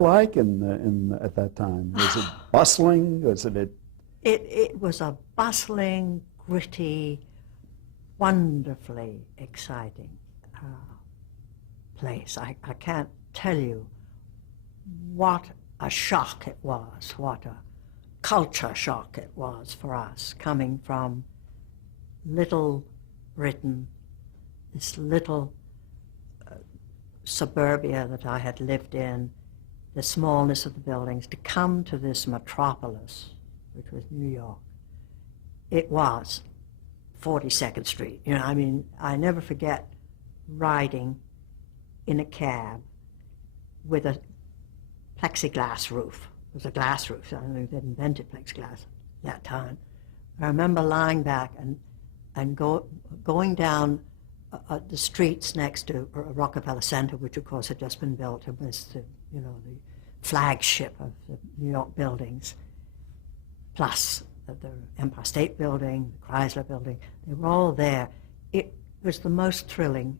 like at that time? Was it bustling? Was it? It was a bustling, gritty, wonderfully exciting place. I can't tell you what a shock it was, what a culture shock it was for us, coming from Little Britain, this little suburbia that I had lived in, the smallness of the buildings, to come to this metropolis, which was New York. It was 42nd Street. You know, I mean, I never forget riding in a cab with a plexiglass roof. It was a glass roof. I don't know if they'd invented plexiglass at that time. I remember lying back and going down the streets next to Rockefeller Center, which of course had just been built. It was the flagship of the New York buildings, plus the Empire State Building, the Chrysler Building. They were all there. It was the most thrilling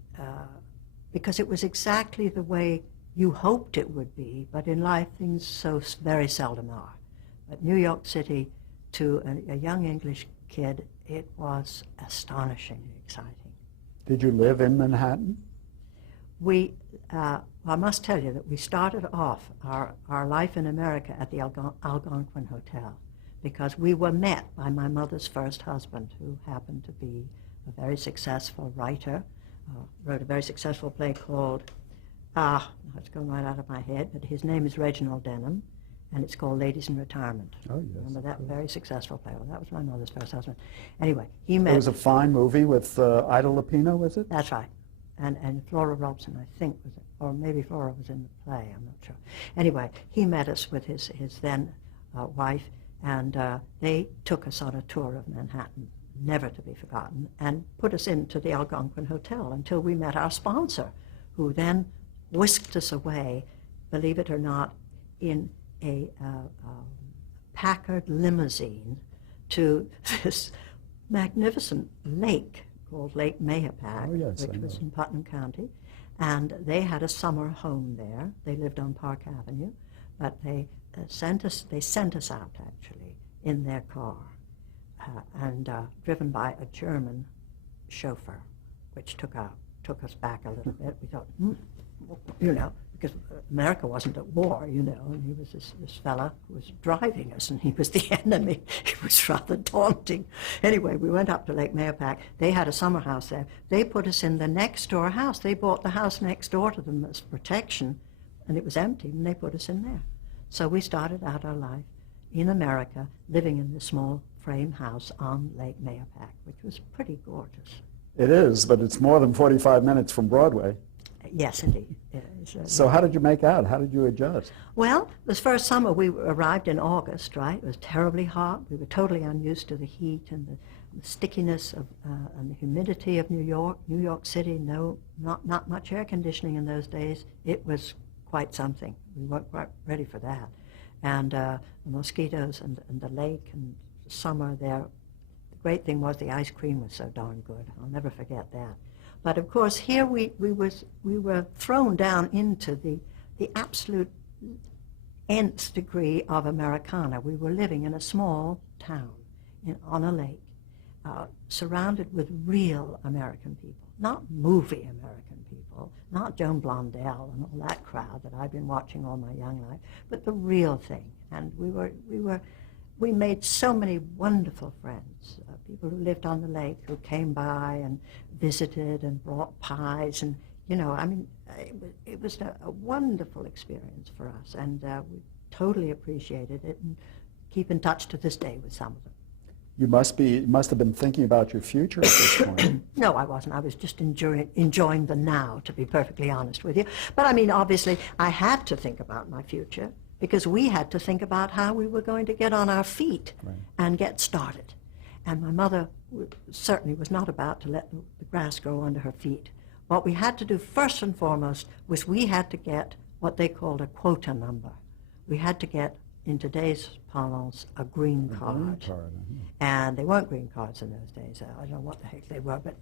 because it was exactly the way you hoped it would be, but in life things so very seldom are. But New York City, to a young English kid, it was astonishingly exciting. Did you live in Manhattan? I must tell you that we started off our life in America at the Algonquin Hotel, because we were met by my mother's first husband, who happened to be a very successful writer, wrote a very successful play called, it's going right out of my head, but his name is Reginald Denham, and it's called Ladies in Retirement. Oh, yes. Remember that very successful play? Well, that was my mother's first husband. Anyway, he met... It was a fine movie with Ida Lupino, was it? That's right. And Flora Robson, I think, was it, or maybe Flora was in the play, I'm not sure. Anyway, he met us with his then wife, and they took us on a tour of Manhattan, never to be forgotten, and put us into the Algonquin Hotel until we met our sponsor, who then whisked us away, believe it or not, in a Packard limousine to this magnificent lake called Lake Mahopac, which was in Putnam County. And they had a summer home there. They lived on Park Avenue, but they sent us out, actually, in their car, and driven by a German chauffeur, which took us back a little bit. We thought, because America wasn't at war, and he was this fella who was driving us, and he was the enemy. It was rather daunting. Anyway, we went up to Lake Mahopac. They had a summer house there. They put us in the next door house. They bought the house next door to them as protection, and it was empty, and they put us in there. So we started out our life in America, living in this small frame house on Lake Mahopac, which was pretty gorgeous. It is, but it's more than 45 minutes from Broadway. Yes, indeed. So how did you make out? How did you adjust? Well, this first summer we arrived in August, right? It was terribly hot. We were totally unused to the heat and the stickiness of and the humidity of New York. New York City, not much air conditioning in those days. It was quite something. We weren't quite ready for that. And the mosquitoes and the lake and the summer there. The great thing was the ice cream was so darn good. I'll never forget that. But of course, here we were thrown down into the absolute nth degree of Americana. We were living in a small town on a lake, surrounded with real American people, not movie American people, not Joan Blondell and all that crowd that I've been watching all my young life, but the real thing. And we made so many wonderful friends, people who lived on the lake, who came by and visited and brought pies, and it was a wonderful experience for us, and we totally appreciated it and keep in touch to this day with some of them. You must have been thinking about your future at this point. No, I wasn't. I was just enjoying the now, to be perfectly honest with you. But I mean, obviously, I had to think about my future, because we had to think about how we were going to get on our feet and get started. And my mother certainly was not about to let the grass grow under her feet. What we had to do first and foremost was we had to get what they called a quota number. We had to get, in today's parlance, a green card. And they weren't green cards in those days. I don't know what the heck they were, but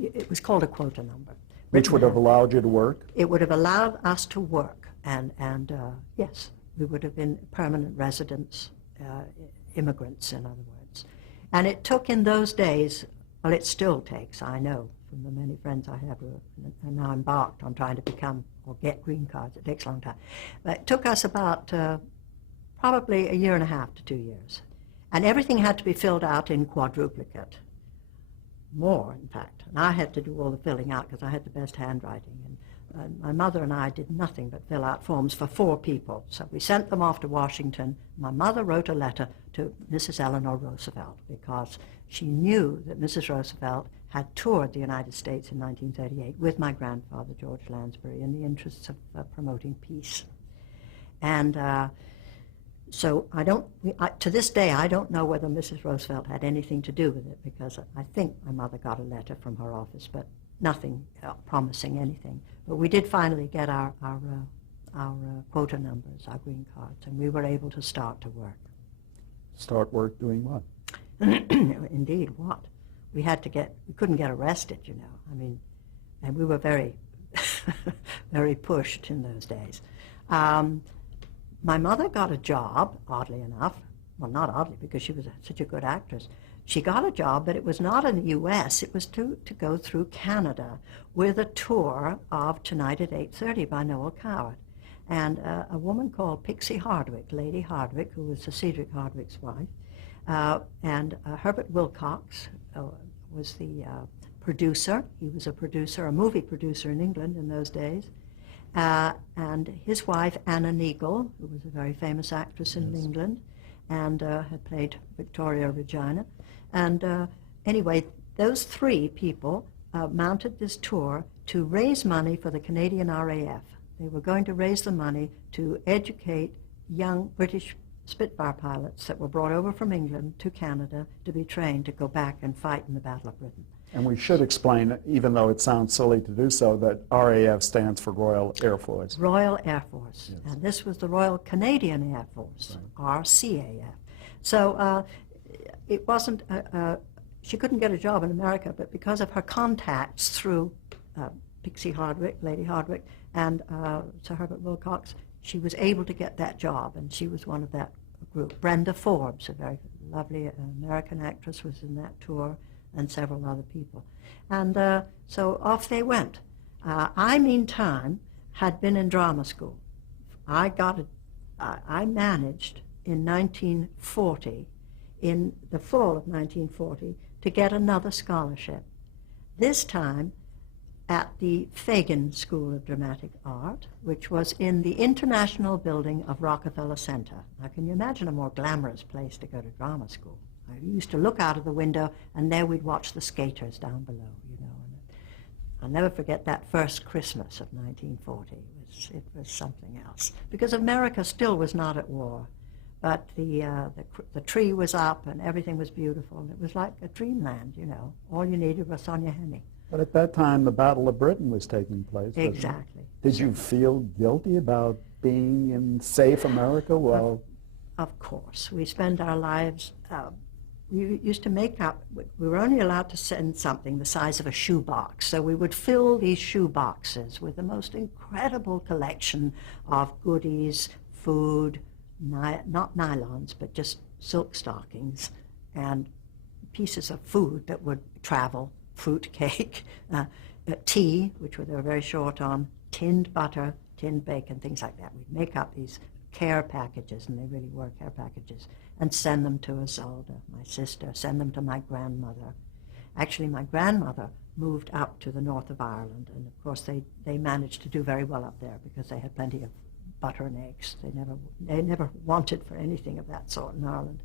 it was called a quota number. Which would have allowed you to work? It would have allowed us to work. Yes, we would have been permanent residents, immigrants, in other words. And it took in those days, well, it still takes, I know, from the many friends I have who are now embarked on trying to become or get green cards. It takes a long time. But it took us about probably a year and a half to 2 years. And everything had to be filled out in quadruplicate. More, in fact. And I had to do all the filling out because I had the best handwriting. And my mother and I did nothing but fill out forms for 4 people. So we sent them off to Washington. My mother wrote a letter to Mrs. Eleanor Roosevelt because she knew that Mrs. Roosevelt had toured the United States in 1938 with my grandfather, George Lansbury, in the interests of promoting peace. And so to this day, I don't know whether Mrs. Roosevelt had anything to do with it because I think my mother got a letter from her office, but nothing promising anything. But we did finally get our quota numbers, our green cards, and we were able to start to work. Start work doing what? Indeed, what? We couldn't get arrested, you know. I mean, and we were very, very pushed in those days. My mother got a job, oddly enough. Well, not oddly, because she was such a good actress. She got a job, but it was not in the U.S. It was to go through Canada with a tour of Tonight at 8:30 by Noel Coward. And a woman called Pixie Hardwick, Lady Hardwick, who was Cedric Hardwick's wife, and Herbert Wilcox was the producer. He was a movie producer in England in those days. And his wife, Anna Neagle, who was a very famous actress in England, and had played Victoria Regina. And anyway, those 3 people mounted this tour to raise money for the Canadian RAF. They were going to raise the money to educate young British Spitfire pilots that were brought over from England to Canada to be trained to go back and fight in the Battle of Britain. And we should explain, even though it sounds silly to do so, that RAF stands for Royal Air Force. Royal Air Force. Yes. And this was the Royal Canadian Air Force, right. RCAF. So it wasn't, she couldn't get a job in America, but because of her contacts through Pixie Hardwick, Lady Hardwick, and Sir Herbert Wilcox, she was able to get that job, and she was one of that group. Brenda Forbes, a very lovely American actress, was in that tour, and several other people. And so off they went. I, meantime, had been in drama school. I managed in 1940, in the fall of 1940, to get another scholarship. This time at the Fagan School of Dramatic Art, which was in the International Building of Rockefeller Center. Now, can you imagine a more glamorous place to go to drama school? I used to look out of the window, and there we'd watch the skaters down below, you know. And I'll never forget that first Christmas of 1940. It was something else. Because America still was not at war, but the tree was up, and everything was beautiful, and it was like a dreamland, you know. All you needed was Sonia Henne. But at that time, the Battle of Britain was taking place. Exactly. Did you feel guilty about being in safe America? Well, of course. We spend our lives... we used to make up, we were only allowed to send something the size of a shoebox, so we would fill these shoe boxes with the most incredible collection of goodies, food, not nylons, but just silk stockings, and pieces of food that would travel, fruit cake, tea, which they were very short on, tinned butter, tinned bacon, things like that. We'd make up these care packages, and they really were care packages, and send them to Isolde, my sister, send them to my grandmother. Actually, my grandmother moved up to the north of Ireland, and of course they managed to do very well up there because they had plenty of butter and eggs. They never wanted for anything of that sort in Ireland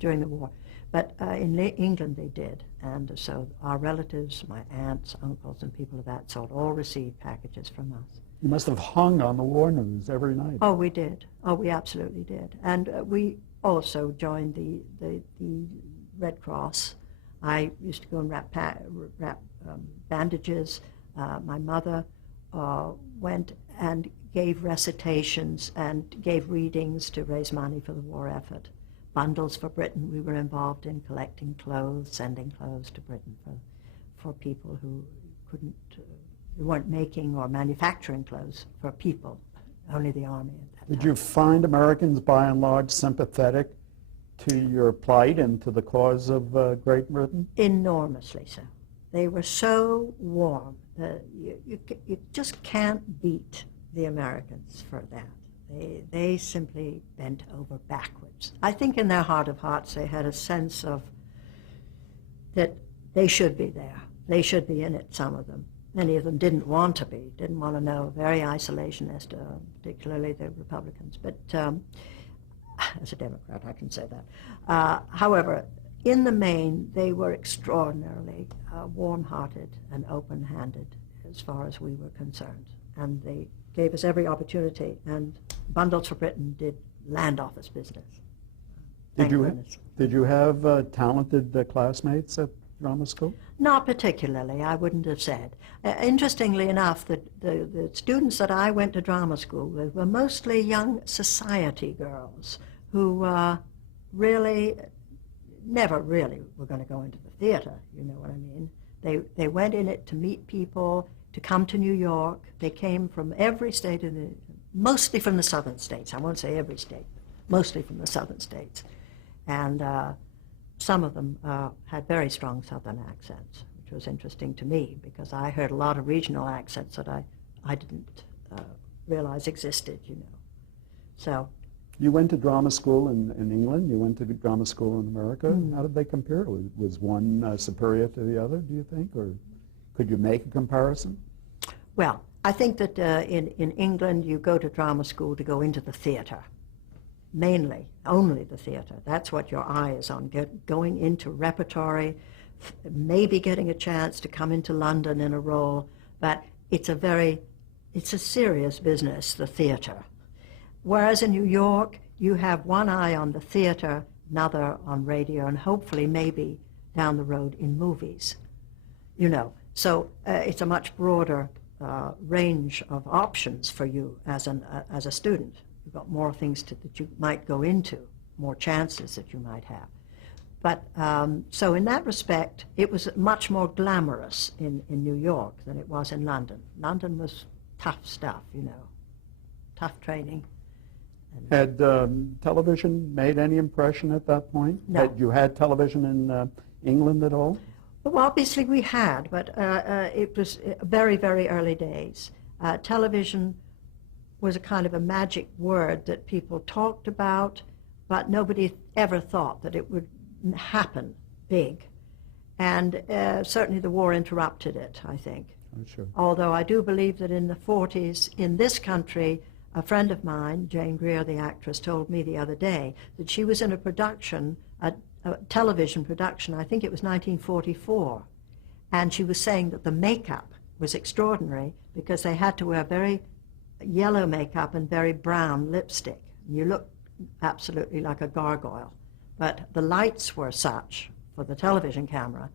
during the war. But in England they did, and so our relatives, my aunts, uncles, and people of that sort all received packages from us. You must have hung on the war news every night. Oh, we did. Oh, we absolutely did. And we also joined the Red Cross. I used to go and wrap bandages. My mother went and gave recitations and gave readings to raise money for the war effort. Bundles for Britain we were involved in, collecting clothes, sending clothes to Britain for people who couldn't, who weren't making or manufacturing clothes for people only the Army at that Did time. you find Americans by and large sympathetic to your plight and to the cause of Great Britain? Enormously so. They were so warm. You just can't beat the Americans for that. They simply bent over backwards. I think in their heart of hearts they had a sense of that they should be there. They should be in it, some of them. Many of them didn't want to be, didn't want to know, very isolationist, particularly the Republicans. But as a Democrat, I can say that. However, in the main, they were extraordinarily warm-hearted and open-handed as far as we were concerned. And they gave us every opportunity, and Bundles for Britain did land office business. Thank goodness. Did you have talented classmates at drama school? Not particularly, I wouldn't have said. Interestingly enough, the students that I went to drama school with were mostly young society girls who really never really were going to go into the theater, you know what I mean? They went in it to meet people, to come to New York. They came from every state, mostly from the southern states. I won't say every state, mostly from the southern states. And some of them had very strong southern accents, which was interesting to me because I heard a lot of regional accents that I didn't realize existed, you know. So. You went to drama school in England, you went to drama school in America. How did they compare? Was one superior to the other, do you think? Or could you make a comparison? Well, I think that in England you go to drama school to go into the theater. Mainly, only the theater. That's what your eye is on, going into repertory, maybe getting a chance to come into London in a role, but it's a serious business, the theater. Whereas in New York, you have one eye on the theater, another on radio, and hopefully maybe down the road in movies, you know. So it's a much broader range of options for you as a student. You've got more things that you might go into, more chances that you might have. But so in that respect, it was much more glamorous in New York than it was in London. London was tough stuff, you know, tough training. Had television made any impression at that point? No. Had you had television in England at all? Well, obviously we had, but it was very, very early days. Television was a kind of a magic word that people talked about, but nobody ever thought that it would happen big. And certainly the war interrupted it, I think. Oh, sure. Although I do believe that in the 40s, in this country, a friend of mine, Jane Greer, the actress, told me the other day that she was in a production, a television production, I think it was 1944, and she was saying that the makeup was extraordinary because they had to wear very yellow makeup and very brown lipstick. You looked absolutely like a gargoyle. But the lights were such for the television camera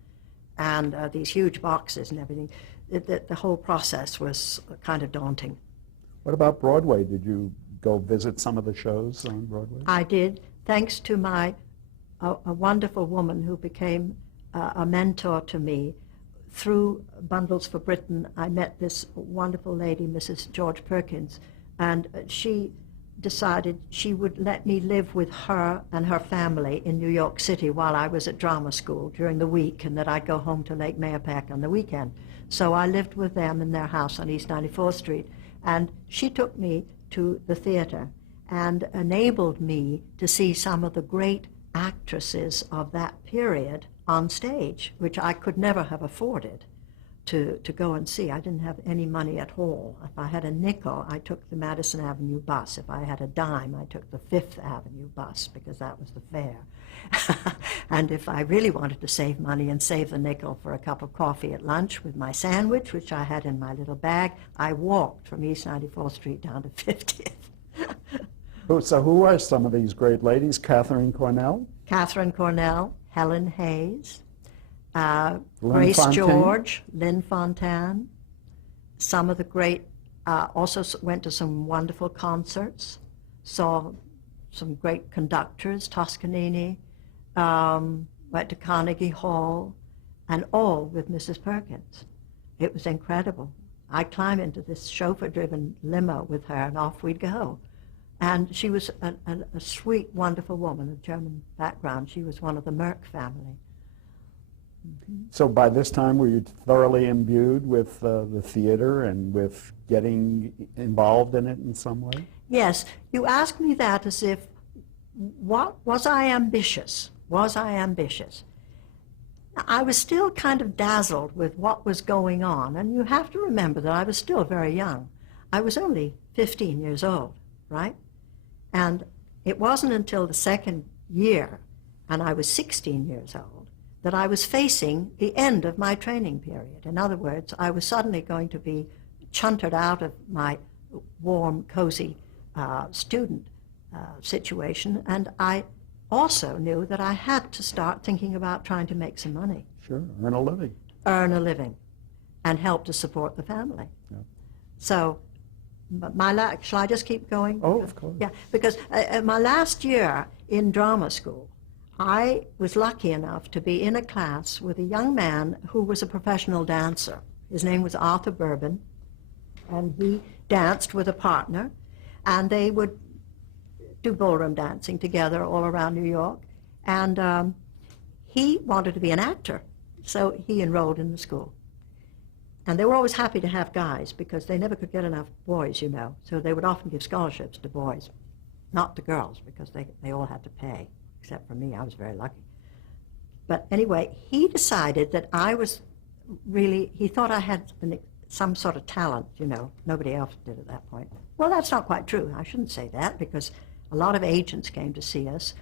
and these huge boxes and everything, that the whole process was kind of daunting. What about Broadway? Did you go visit some of the shows on Broadway? I did, thanks to a wonderful woman who became a mentor to me. Through Bundles for Britain, I met this wonderful lady, Mrs. George Perkins, and she decided she would let me live with her and her family in New York City while I was at drama school during the week, and that I'd go home to Lake Mahopac on the weekend. So I lived with them in their house on East 94th Street, and she took me to the theater and enabled me to see some of the great actresses of that period on stage, which I could never have afforded to go and see. I didn't have any money at all. If I had a nickel, I took the Madison Avenue bus. If I had a dime, I took the Fifth Avenue bus because that was the fare. And if I really wanted to save money and save the nickel for a cup of coffee at lunch with my sandwich, which I had in my little bag, I walked from East 94th Street down to 50th. So who are some of these great ladies? Catherine Cornell? Catherine Cornell, Helen Hayes, Lynn Grace Fontaine? George, Lynn Fontaine. Some of the great, also went to some wonderful concerts, saw some great conductors, Toscanini, went to Carnegie Hall, and all with Mrs. Perkins. It was incredible. I'd climb into this chauffeur-driven limo with her, and off we'd go. And she was a sweet, wonderful woman of German background. She was one of the Merck family. So by this time, were you thoroughly imbued with the theater and with getting involved in it in some way? Yes, you ask me that as if, was I ambitious? Was I ambitious? I was still kind of dazzled with what was going on, and you have to remember that I was still very young. I was only 15 years old, right? And it wasn't until the second year, and I was 16 years old, that I was facing the end of my training period. In other words, I was suddenly going to be chuntered out of my warm, cozy student situation, and I also knew that I had to start thinking about trying to make some money. Sure, earn a living. Earn a living and help to support the family. Yeah. So shall I just keep going? Oh, of course. Yeah, because my last year in drama school, I was lucky enough to be in a class with a young man who was a professional dancer. His name was Arthur Bourbon, and he danced with a partner, and they would do ballroom dancing together all around New York. And he wanted to be an actor, so he enrolled in the school. And they were always happy to have guys because they never could get enough boys, you know, so they would often give scholarships to boys, not to girls, because they all had to pay. Except for me, I was very lucky. But anyway, he decided that I was really, he thought I had some sort of talent, you know. Nobody else did at that point. Well, that's not quite true. I shouldn't say that, because a lot of agents came to see us.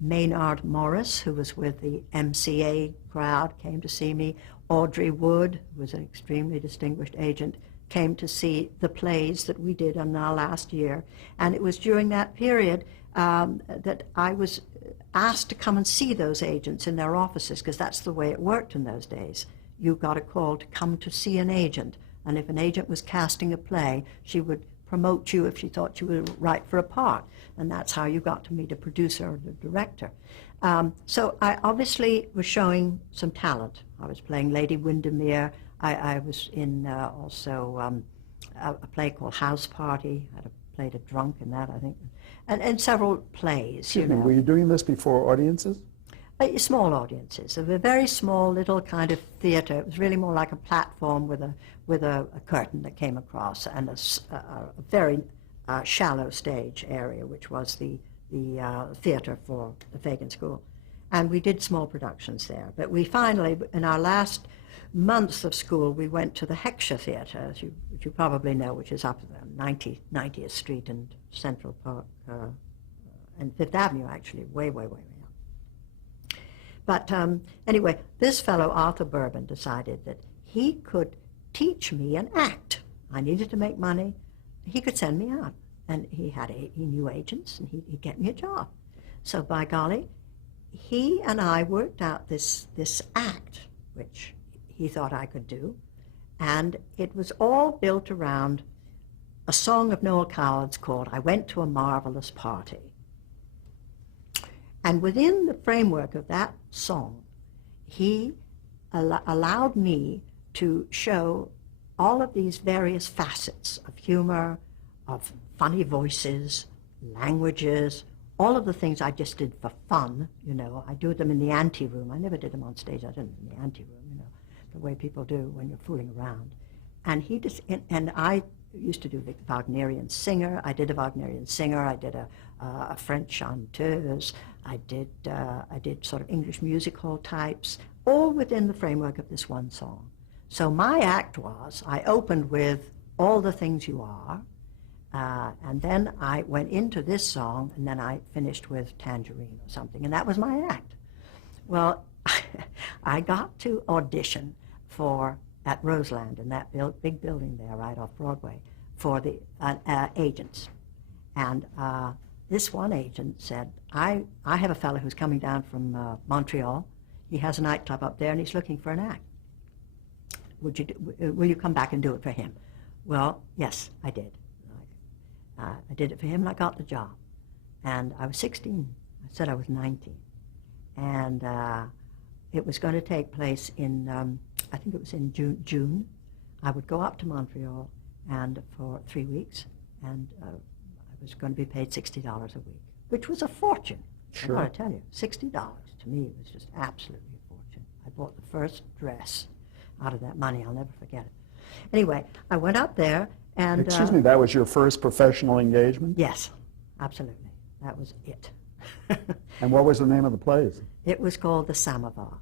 Maynard Morris, who was with the MCA crowd, came to see me. Audrey Wood, who was an extremely distinguished agent, came to see the plays that we did in our last year. And it was during that period that I was asked to come and see those agents in their offices, because that's the way it worked in those days. You got a call to come to see an agent, and if an agent was casting a play, she would promote you if she thought you were right for a part, and that's how you got to meet a producer or the director. So I obviously was showing some talent. I was playing Lady Windermere. I was in also a play called House Party. I played a drunk in that, I think, and several plays. Excuse me, were you doing this before audiences? Small audiences, of a very small little kind of theater. It was really more like a platform with a curtain that came across, and a very shallow stage area, which was the theater for the Fagin School. And we did small productions there. But we finally, in our last months of school, we went to the Heckscher Theater, which you probably know, which is up there, 90th Street and Central Park, and Fifth Avenue, actually, way up. But anyway, this fellow, Arthur Bourbon, decided that he could teach me an act. I needed to make money. He could send me out. And he knew agents, and he'd get me a job. So by golly, he and I worked out this act, which he thought I could do. And it was all built around a song of Noel Coward's called I Went to a Marvelous Party. And within the framework of that song, he allowed me to show all of these various facets of humor, of funny voices, languages, all of the things I just did for fun, you know. I do them in the anteroom. I never did them on stage. I did them in the anteroom, you know, the way people do when you're fooling around. And and I used to do the Wagnerian singer. I did a Wagnerian singer. I did a French chanteuse. I did sort of English music hall types, all within the framework of this one song. So my act was, I opened with All the Things You Are, and then I went into this song, and then I finished with Tangerine or something, and that was my act. Well, I got to audition at Roseland, in that big building there right off Broadway, for the agents. And this one agent said, I have a fellow who's coming down from Montreal. He has a nightclub up there, and he's looking for an act. Will you come back and do it for him? Well, yes, I did. I did it for him, and I got the job. And I was 16. I said I was 19. And it was going to take place in, I think it was in June. I would go up to Montreal and for 3 weeks, and I was going to be paid $60 a week, which was a fortune. Sure. I got to tell you, $60 to me was just absolutely a fortune. I bought the first dress out of that money. I'll never forget it. Anyway, I went up there and... Excuse me, that was your first professional engagement? Yes, absolutely. That was it. And what was the name of the place? It was called the Samovar.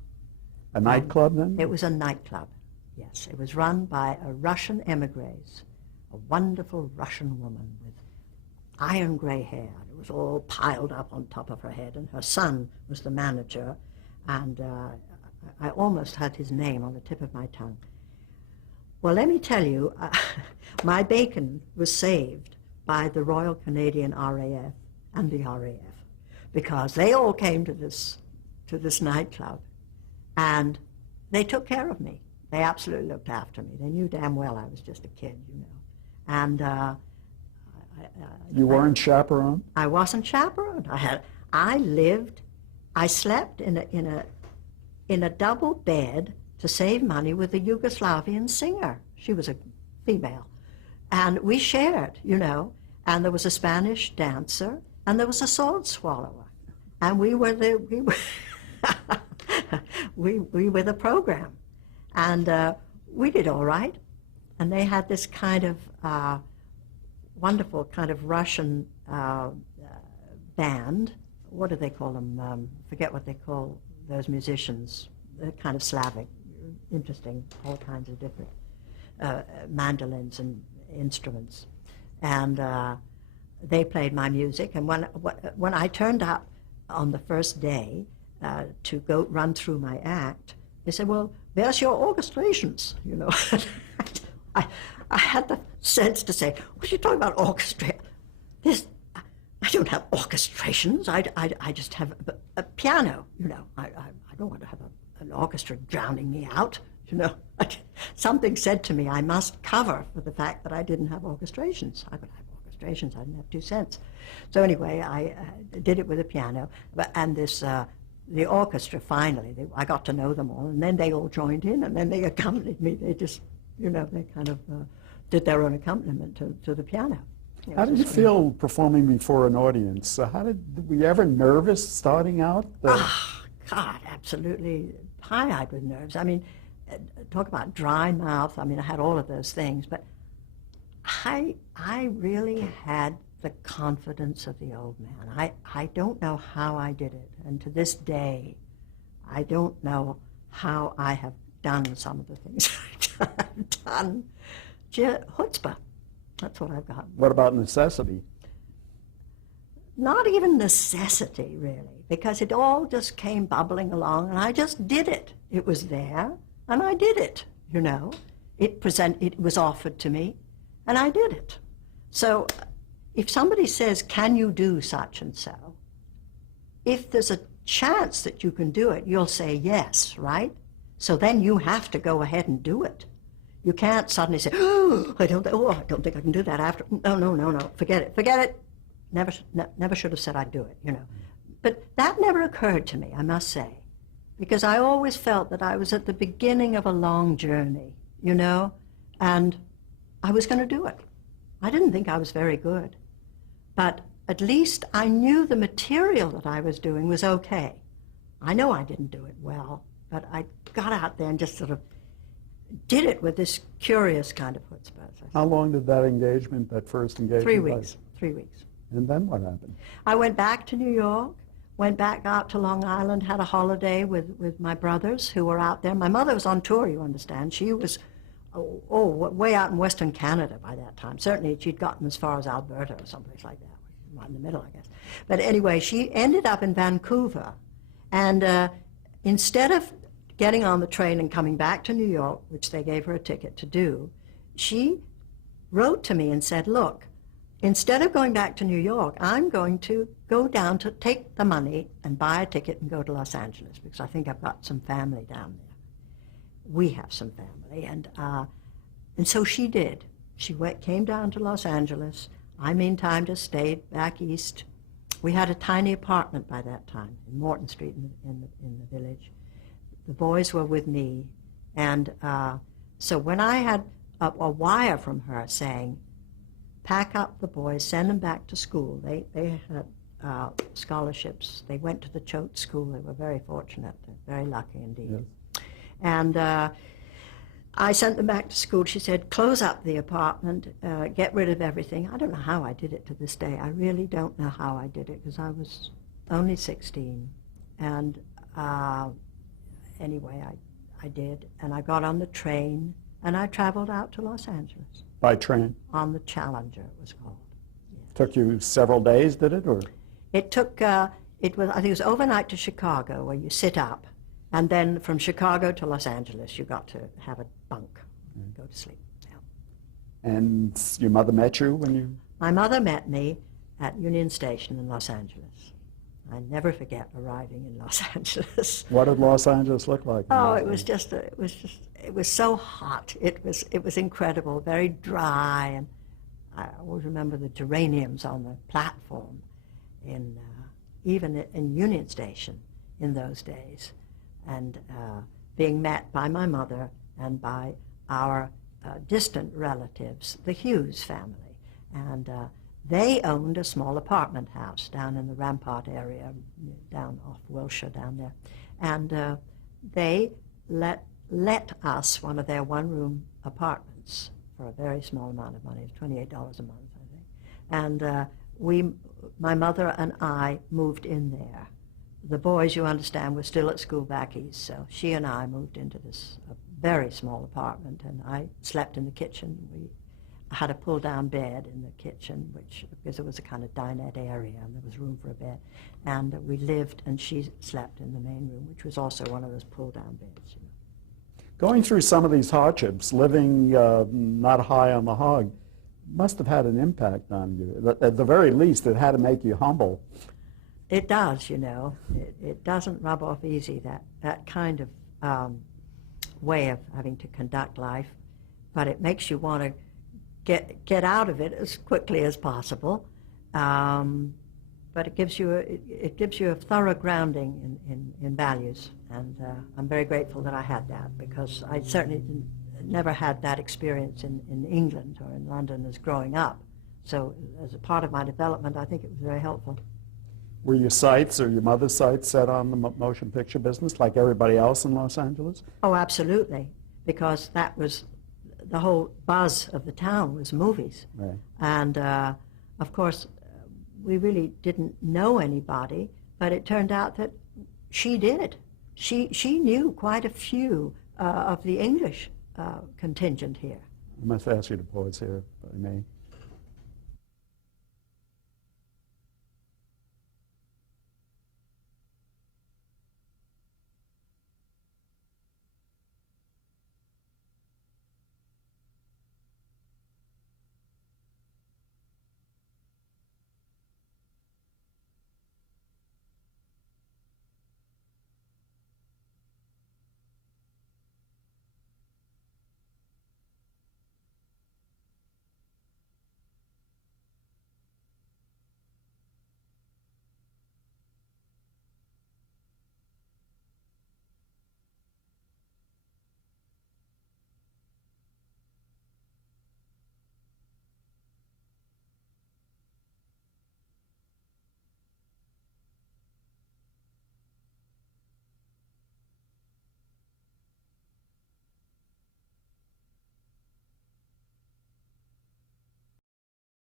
A nightclub then? It was a nightclub, yes. It was run by a Russian emigres, a wonderful Russian woman with iron gray hair. It was all piled up on top of her head, and her son was the manager, and I almost had his name on the tip of my tongue. Well, let me tell you, my bacon was saved by the Royal Canadian RAF and the RAF, because they all came to this nightclub, and they took care of me. They absolutely looked after me. They knew damn well I was just a kid, you know. And you weren't chaperoned? I wasn't chaperoned. I slept in a double bed to save money with a Yugoslavian singer. She was a female. And we shared, you know, and there was a Spanish dancer, and there was a sword swallower. And we were the program. And we did all right. And they had this kind of wonderful kind of Russian band. What do they call them? Forget what they call those musicians. They're kind of Slavic, interesting, all kinds of different mandolins and instruments. And they played my music. And when I turned up on the first day to go run through my act, they said, well, there's your orchestrations, you know. I had the sense to say, what are you talking about, orchestra? I don't have orchestrations. I just have a piano, you know. I don't want to have an orchestra drowning me out, you know. Something said to me I must cover for the fact that I didn't have orchestrations. I could have orchestrations. I didn't have 2 cents. So anyway, I did it with a piano. And the orchestra, finally, I got to know them all, and then they all joined in, and then they accompanied me. They just, you know, they kind of did their own accompaniment to the piano. How did you feel performing before an audience? Were you ever nervous starting out? Oh, God, absolutely pie-eyed with nerves. I mean, talk about dry mouth. I mean, I had all of those things, but I really had the confidence of the old man. I don't know how I did it, and to this day, I don't know how I have done some of the things I've done. Chutzpah, that's what I've got. What about necessity? Not even necessity, really, because it all just came bubbling along, and I just did it. It was there, and I did it, you know. It was offered to me, and I did it. So if somebody says, can you do such and so, if there's a chance that you can do it, you'll say yes, right? So then you have to go ahead and do it. You can't suddenly say, I don't think I can do that after. No, forget it. Never should have said I'd do it, you know. But that never occurred to me, I must say, because I always felt that I was at the beginning of a long journey, you know, and I was going to do it. I didn't think I was very good, but at least I knew the material that I was doing was okay. I know I didn't do it well, but I got out there and just sort of did it with this curious kind of chutzpah. How long did that first engagement 3 weeks. last? 3 weeks. And then what happened? I went back to New York, went back out to Long Island, had a holiday with my brothers who were out there. My mother was on tour, you understand. She was way out in Western Canada by that time. Certainly she'd gotten as far as Alberta or someplace like that, right in the middle, I guess. But anyway, she ended up in Vancouver. And instead of getting on the train and coming back to New York, which they gave her a ticket to do, she wrote to me and said, look, instead of going back to New York, I'm going to go down to take the money and buy a ticket and go to Los Angeles, because I think I've got some family down there. We have some family. And so she did. She came down to Los Angeles. I, meantime, just stayed back east. We had a tiny apartment by that time in Morton Street in the village. The boys were with me. And so when I had a wire from her saying, pack up the boys, send them back to school. They had scholarships. They went to the Choate School. They were very fortunate, very lucky indeed. Yes. And I sent them back to school. She said, close up the apartment, get rid of everything. I don't know how I did it to this day. I really don't know how I did it because I was only 16. And anyway, I did. And I got on the train and I traveled out to Los Angeles. By train? On the Challenger, it was called. Yeah. Took you several days, did it? Or? It took, I think it was overnight to Chicago where you sit up. And then from Chicago to Los Angeles, you got to have a bunk and go to sleep. Yeah. And your mother met you when you... My mother met me at Union Station in Los Angeles. I never forget arriving in Los Angeles. What did Los Angeles look like? Oh, it was so hot. It was incredible, very dry, and I always remember the geraniums on the platform even in Union Station in those days. And being met by my mother and by our distant relatives, the Hughes family. And they owned a small apartment house down in the Rampart area, down off Wilshire down there. And they let us one of their one-room apartments for a very small amount of money, $28 a month, I think. And my mother and I moved in there. The boys, you understand, were still at school back east, so she and I moved into this very small apartment, and I slept in the kitchen. We had a pull-down bed in the kitchen, because it was a kind of dinette area, and there was room for a bed. And we lived, and she slept in the main room, which was also one of those pull-down beds. You know. Going through some of these hardships, living not high on the hog, must have had an impact on you. At the very least, it had to make you humble. It does, you know. It doesn't rub off easy, that kind of way of having to conduct life, but it makes you want to get out of it as quickly as possible. But it gives you a thorough grounding in values, and I'm very grateful that I had that, because I certainly never had that experience in England or in London as growing up. So as a part of my development, I think it was very helpful. Were your sights or your mother's sights set on the motion picture business like everybody else in Los Angeles? Oh, absolutely, because that was the whole buzz of the town was movies. Right. And of course, we really didn't know anybody, but it turned out that she did. She knew quite a few of the English contingent here. I must ask you to pause here, if I may.